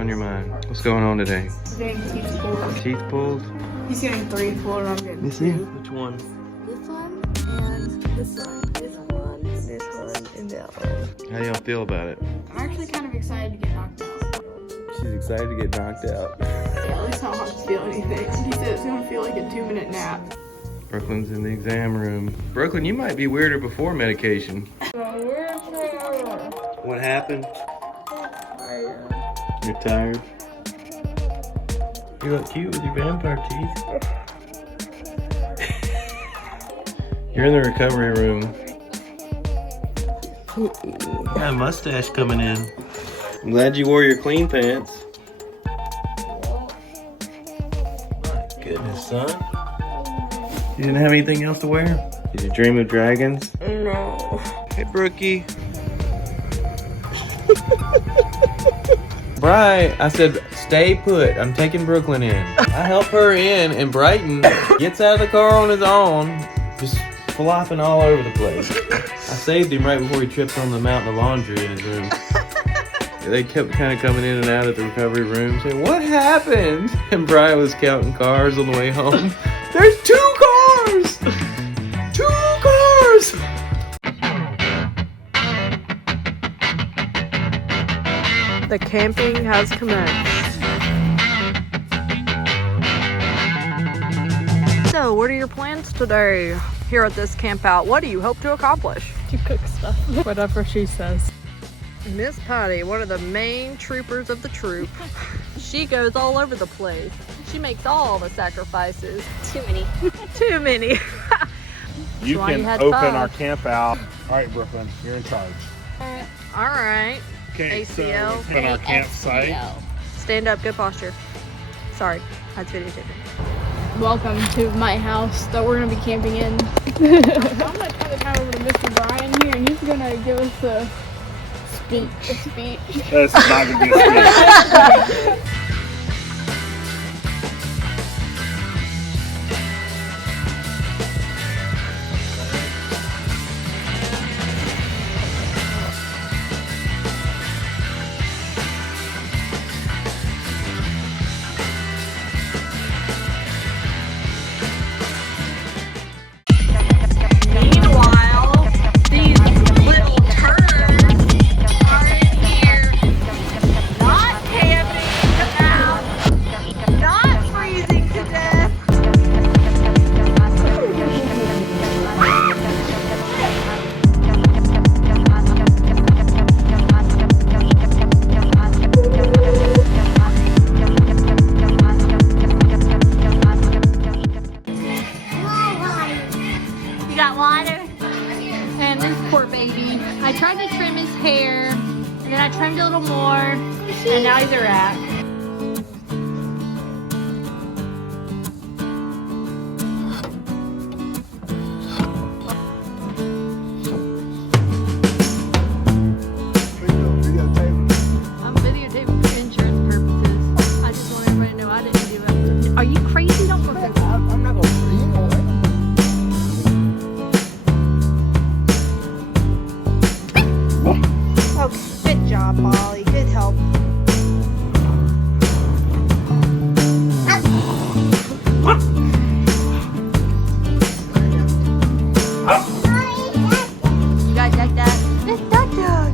on your mind? What's going on today? Getting teeth pulled. Teeth pulled? He's getting 3 pulled, I'm getting This is 2. which one? This one, and this one. This one, and that one. How do y'all feel about it? I'm actually kind of excited to get knocked out. She's excited to get knocked out. Yeah, at least I don't have to feel anything. He said it's gonna feel like a 2-minute nap. Brooklyn's in the exam room. Brooklyn, you might be weirder before medication. What happened? You're tired? You look cute with your vampire teeth. You're in the recovery room. Got a mustache coming in. I'm glad you wore your clean pants. My goodness, son. You didn't have anything else to wear? Did you dream of dragons? No. Hey, Brookie. Bri, I said, stay put. I'm taking Brooklyn in. I help her in, and Brighton gets out of the car on his own, just flopping all over the place. I saved him right before he tripped on the mountain of laundry in his room. They kept kind of coming in and out at the recovery room saying, what happened? And Bri was counting cars on the way home. There's 2 cars! 2 cars! The camping has commenced. So, what are your plans today here at this camp out? What do you hope to accomplish? To cook stuff, whatever she says. Miss Patty, one of the main troopers of the troop. She goes all over the place. She makes all the sacrifices. Too many. Too many. You why can you had open 5. our camp out. All right, Brooklyn, you're in charge. All right. Okay, ACL. so open our campsite. Stand up, good posture. Sorry, that's videotaping. Welcome to my house that we're gonna be camping in. I'm gonna turn the time over to Mr. Brian here, and he's gonna give us a speech. That's not gonna be a speech. Meanwhile, these little turds are in here, not camping out, not freezing to death. You got water? And this poor baby. I tried to trim his hair, and then I trimmed a little more, and now he's a rat. I'm videotaping for insurance purposes. I just want everybody to know I didn't do it. Are you crazy? Don't go through that. I'm not gonna Okay, good job, Molly. Good help. You guys like that? It's dog dog.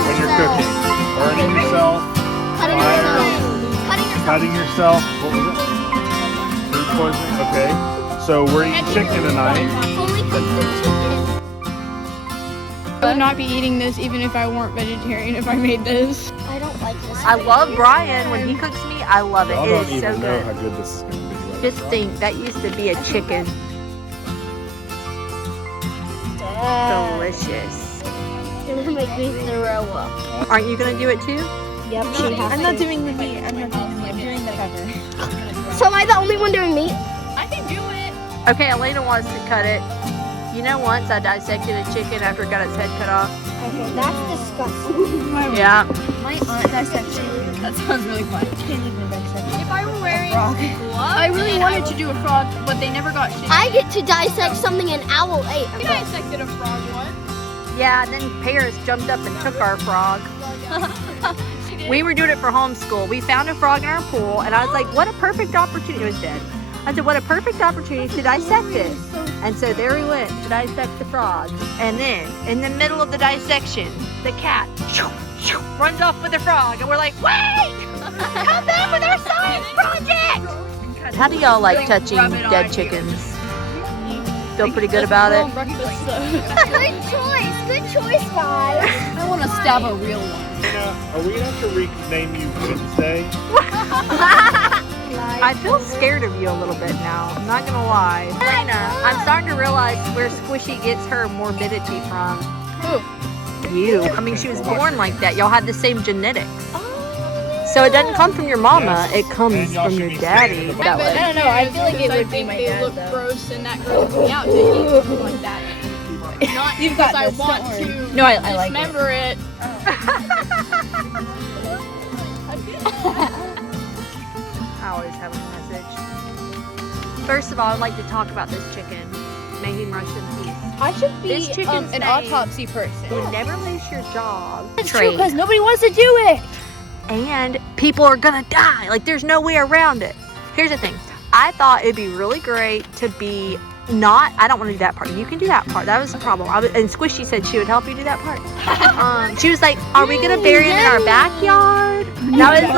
When you're cooking, burning yourself, cutting yourself. What was it? Food poisoning. Okay. So we're eating chicken tonight. I would not be eating this even if I weren't vegetarian if I made this. I don't like this. I love Brian. When he cooks me, I love it. Y'all It don't is so even know good. how good this is gonna be. Right Just now. think, that used to be a chicken. Delicious. It's gonna make me throw up. Aren't you gonna do it too? Yep, I'm not doing the meat. I'm doing the pepper. So am I the only one doing meat? I can do it. Okay, Elena wants to cut it. You know, once I dissected a chicken after it got its head cut off. Okay, that's disgusting. Yeah. My aunt dissected. That sounds really fun. If I were wearing gloves, I really wanted to do a frog, but they never got shit. I get to dissect something an owl ate. I dissected a frog once. Yeah, and then Paris jumped up and took our frog. We were doing it for homeschool. We found a frog in our pool, and I was like, what a perfect opportunity. It was dead. I said, what a perfect opportunity to dissect it. And so there we went to dissect the frog. And then, in the middle of the dissection, the cat runs off with the frog. And we're like, wait! Come back with our science project! How do y'all like touching dead chickens? Feel pretty good about it? Good choice, guys. I want to stab a real one. Are we gonna have to rename you Wednesday? I feel scared of you a little bit now. I'm not gonna lie. Elena, I'm starting to realize where Squishy gets her morbidity from. Who? You. I mean, she was born like that. Y'all had the same genetics. So it doesn't come from your mama. Yes. It comes And y'all from should your be daddy. standing That I way. don't know. I feel like it would be my dad. They look gross, and that grosses me out to eat something like that. Not because I want to. No, I like dismember it. I always have a message. First of all, I'd like to talk about this chicken. May he rest in peace. I should This be chicken's an name- autopsy person. You never lose your job. It's true because nobody wants to do it. And people are gonna die. Like, there's no way around it. Here's the thing. I thought it'd be really great to be not, I don't want to do that part. You can do that part. That was the problem. And Squishy said she would help you do that part. She was like, are we gonna bury him in our backyard? And I was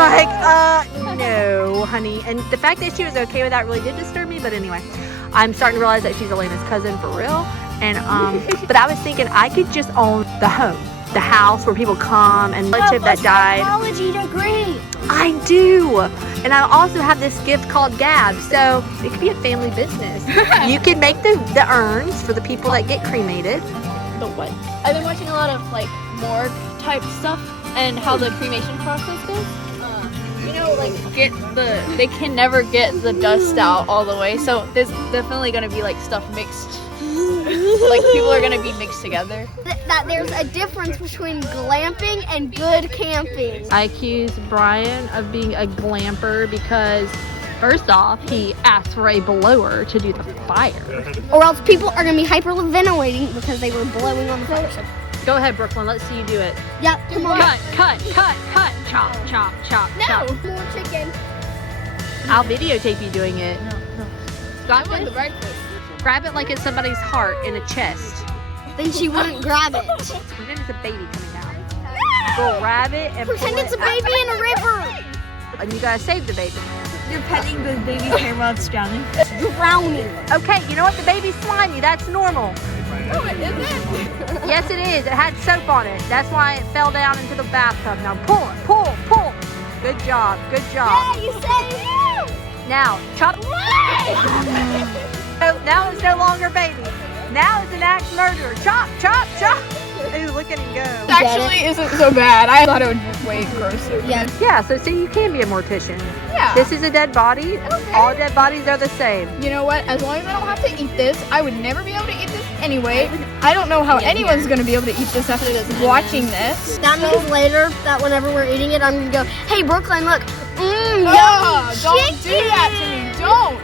like, no, honey. And the fact that she was okay with that really did disturb me. But anyway, I'm starting to realize that she's Elena's cousin for real. And but I was thinking I could just own the home, the house where people come and relative that died. Psychology degree. I do. And I also have this gift called Gab, so it could be a family business. You can make the urns for the people that get cremated. The what? I've been watching a lot of like morgue type stuff and how the cremation process goes. You know, like they can never get the dust out all the way, so there's definitely gonna be like stuff mixed. Like people are gonna be mixed together. That there's a difference between glamping and good camping. I accuse Brian of being a glamper because, first off, he asked for a blower to do the fire. Or else people are gonna be hyperventilating because they were blowing on the fire. So, Go ahead, Brooklyn. Let's see you do it. yeah, come on. Cut. Chop, chop, chop, chop. More chicken. I'll videotape you doing it. Got I'm on the this? right foot. Grab it like it's somebody's heart in a chest. Then she wouldn't grab it. Pretend it's a baby coming out. Go grab it and Pretend pull it's a it out. baby in a river. And you gotta save the baby. You're petting the baby's hair while it's drowning. Drowning. Okay, you know what? The baby's slimy. That's normal. No, it isn't. Yes, it is. It had soap on it. That's why it fell down into the bathtub. Now pull it. Pull. Good job. Yeah, you saved you. Now, chop. So now it's no longer baby. Now it's an axe murderer. Chop. Ooh, look at him go. It actually isn't so bad. I thought it would be way grosser. Yeah. Yeah, so see, you can be a mortician. Yeah. This is a dead body. Okay. All dead bodies are the same. You know what? As long as I don't have to eat this, I would never be able to eat this anyway. I don't know how anyone's gonna be able to eat this after watching this. That means later that whenever we're eating it, I'm gonna go, hey Brooklyn, look. Don't do that to me. Don't.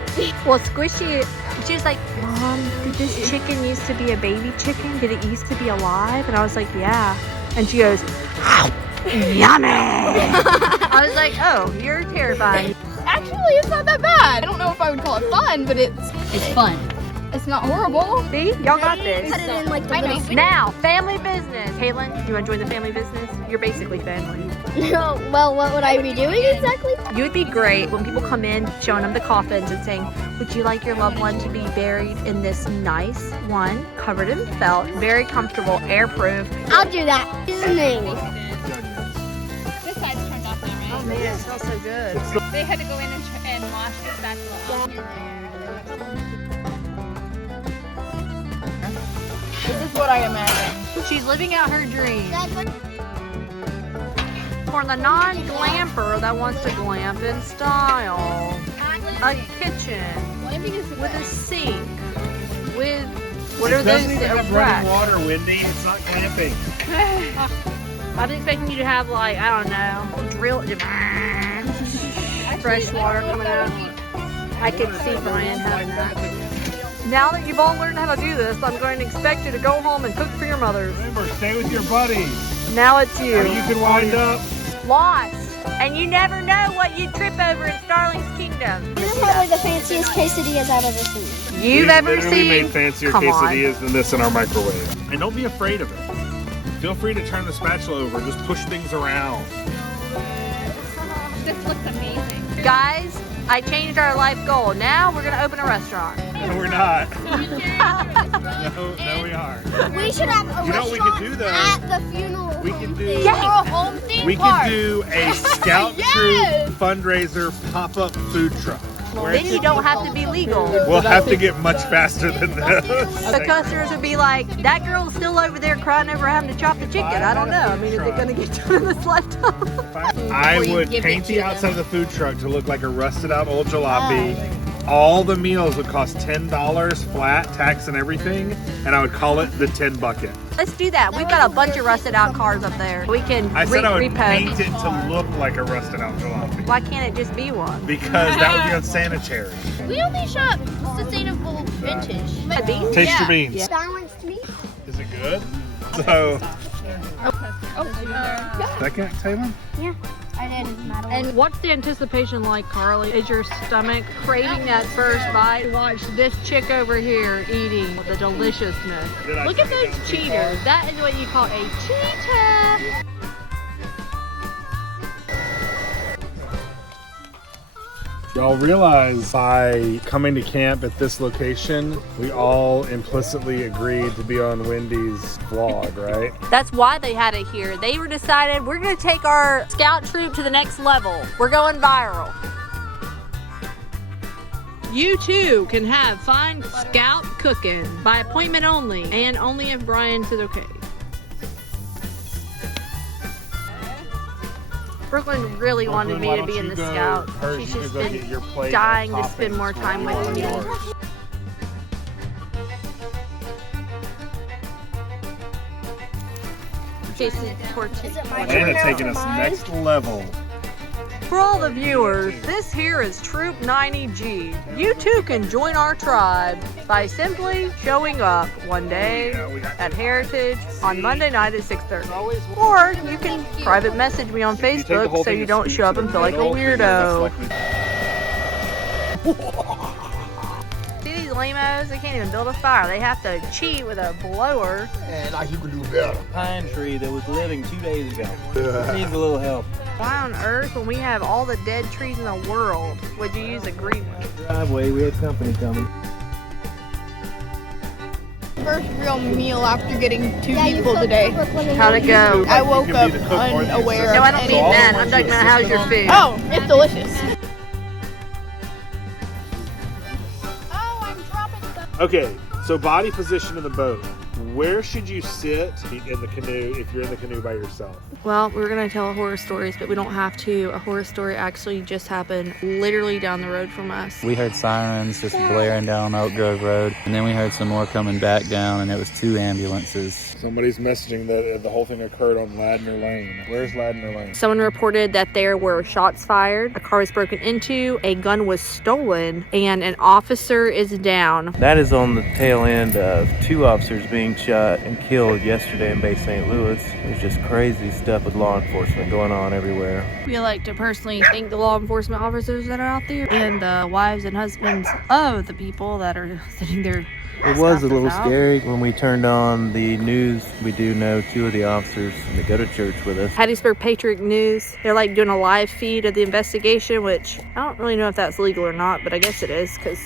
Well, Squishy, she was like, Mom, did this chicken used to be a baby chicken? Did it used to be alive? And I was like, yeah. And she goes, yummy. I was like, oh, you're terrifying. Actually, it's not that bad. I don't know if I would call it fun, but it's fun. It's not horrible. See, y'all got this. Put it in like the I little. know. Now, family business. Caitlin, do you want to join the family business? You're basically family. No, well, what would I be doing exactly? You would be great when people come in, showing them the coffins and saying, would you like your loved one to be buried in this nice one, covered in felt, very comfortable, airproof? I'll do that. Listening. This side's turned off now, right? Oh man, it smells so good. They had to go in and wash this spatula off. This is what I imagine. She's living out her dream. That's what. For the non-glamper that wants to glamp in style, a kitchen with a sink, with What are It those? doesn't even have running water, Wendy. It's not glamping. I was expecting you to have like, I don't know, drill fresh water coming out. I could see Brian having that. Now that you've all learned how to do this, I'm going to expect you to go home and cook for your mothers. Remember, stay with your buddies. Now it's you. Or you can wind up. Lost. And you never know what you trip over in Starling's Kingdom. These are probably the fanciest quesadillas I've ever seen. You've ever literally seen? made fancier Come on. quesadillas than this in our microwave. And don't be afraid of it. Feel free to turn the spatula over. Just push things around. This looks amazing. Guys, I changed our life goal. Now we're gonna open a restaurant. No, we're not. No, we are. We should have a You know what we restaurant could do, though? at the funeral. We could do. Yeah. Home theme We park. could do a Scout Yes! Troop fundraiser pop-up food truck. Where Then you don't have to be legal. we'll have to get much faster than this. The customers would be like, that girl's still over there crying over having to chop the chicken. I don't know. I mean, is it gonna get done in this lifetime? I Before you would give paint it the to outside of the food truck to look like a rusted out old jalopy. All the meals would cost $10 flat, tax and everything, and I would call it the 10 bucket. Let's do that. We've got a bunch of rusted out cars up there. We can I said I would repo. paint it to look like a rusted out jalopy Why can't it just be one? because that would be unsanitary. We only shop sustainable vintage. A bean? Taste your beans. Balanced meat. Is it good? So, second, Taylor? I did. And what's the anticipation like, Carly? Is your stomach craving that first bite? Watch this chick over here eating the deliciousness. Look at those cheaters. That is what you call a cheater. Y'all realize by coming to camp at this location, we all implicitly agreed to be on Wendy's vlog, right? That's why they had it here. They were decided we're going to take our scout troop to the next level. We're going viral. You too can have fine scout cooking by appointment only, and only if Brian says okay. Brooklyn really wanted me to be in the scout. She's just been dying to spend more time with me. Casey, Anna taking us next level. For all the viewers, this here is Troop 90G. You too can join our tribe by simply showing up one day at Heritage on Monday night at 6:30. Or you can private message me on Facebook so you don't show up and feel like a weirdo. See these lamos? They can't even build a fire. They have to cheat with a blower. And like you can do better. Pine tree that was living 2 days ago. Needs a little help. Why on earth, when we have all the dead trees in the world, would you use a green one? Driveway, we had company coming. First real meal after getting two people today. How'd it go? I woke up unaware. No, I don't mean that. I'm talking about how's your food. Oh, it's delicious. Okay, so body position in the boat. Where should you sit in the canoe if you're in the canoe by yourself? Well, we're going to tell horror stories, but we don't have to. A horror story actually just happened literally down the road from us. We heard sirens just blaring down Oak Grove Road, and then we heard some more coming back down, and it was 2 ambulances. Somebody's messaging that the whole thing occurred on Ladner Lane. Where's Ladner Lane? Someone reported that there were shots fired, a car was broken into, a gun was stolen, and an officer is down. That is on the tail end of 2 officers being shot and killed yesterday in Bay St. Louis. There's just crazy stuff with law enforcement going on everywhere. We like to personally thank the law enforcement officers that are out there and the wives and husbands of the people that are sitting there. It was a little scary when we turned on the news. We do know 2 of the officers that go to church with us. Hattiesburg Patriot News. They're like doing a live feed of the investigation, which I don't really know if that's legal or not, but I guess it is because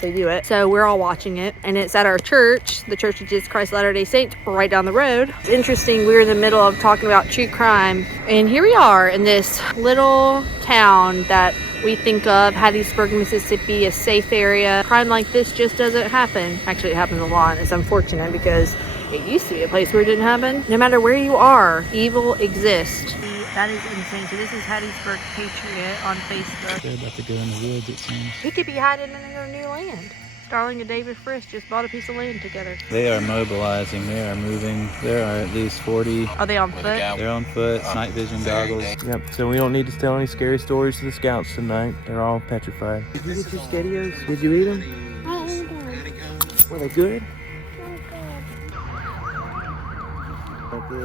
they do it. So we're all watching it, and it's at our church, the Church of Jesus Christ Latter-day Saints, right down the road. It's interesting, we're in the middle of talking about true crime, and here we are in this little town that we think of, Hattiesburg, Mississippi, a safe area. Crime like this just doesn't happen. Actually, it happens a lot. It's unfortunate because it used to be a place where it didn't happen. No matter where you are, evil exists. That is insane. So this is Hattiesburg Patriot on Facebook. They're about to go in the woods, it seems. He could be hiding in their new land. Starling and David Frisk just bought a piece of land together. They are mobilizing. They are moving. There are at least 40. Are they on foot? They're on foot. Night vision goggles. Yep, so we don't need to tell any scary stories to the scouts tonight. They're all petrified. Did you get your SteadyOs? Did you eat them? I ate them. Were they good?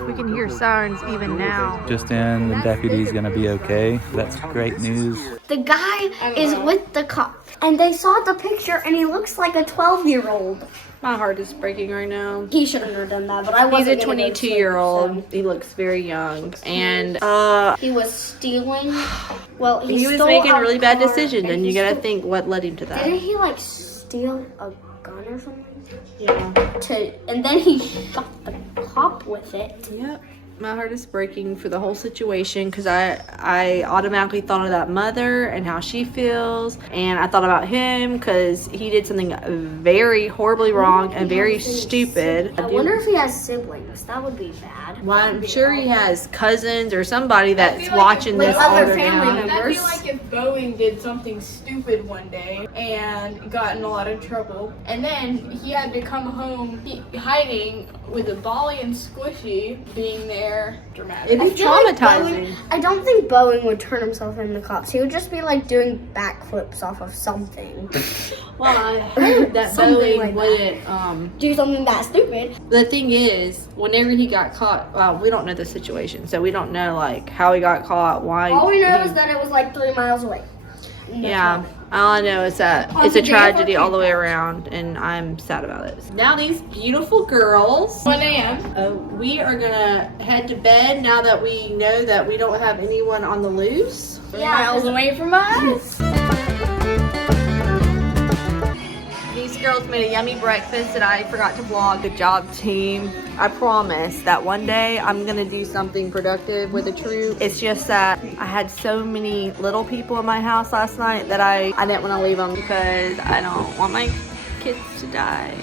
We can hear sirens even now. Just in, the deputy's gonna be okay. That's great news. The guy is with the cop, and they saw the picture, and he looks like a 12-year-old. My heart is breaking right now. He shouldn't have done that, but I He's wasn't. a gonna go to sleep, 22-year-old. He looks very young. And so- He was stealing. Well, he was stole making a really bad car, decisions, and he you gotta stole- think what led him to that. Didn't he like steal a gun or something? Yeah. And then he shot the cop with it. Yep. My heart is breaking for the whole situation because I automatically thought of that mother and how she feels, and I thought about him because he did something very horribly wrong and very stupid. I wonder if he has siblings. That would be bad. Well, I'm sure he has cousins or somebody that's watching this other older family now. members. I feel like if Boeing did something stupid one day and got in a lot of trouble, and then he had to come home hiding with a Bolly and Squishy being there, dramatic. It'd be I feel like traumatizing. I don't think Boeing would turn himself in the cops. He would just be like doing backflips off of something. Well, I heard that Something Boeing like that. wouldn't. Do something that stupid. The thing is, whenever he got caught, well, we don't know the situation, so we don't know like how he got caught, why. All we know he- is that it was like 3 miles away. Yeah, all I know is that it's a tragedy all the way around, and I'm sad about it. Now these beautiful girls, 1 a.m. We are gonna head to bed now that we know that we don't have anyone on the loose. 3 miles away from us. These girls made a yummy breakfast that I forgot to vlog. Good job, team. I promise that one day I'm gonna do something productive with a troop. It's just that I had so many little people in my house last night that I didn't want to leave them because I don't want my kids to die.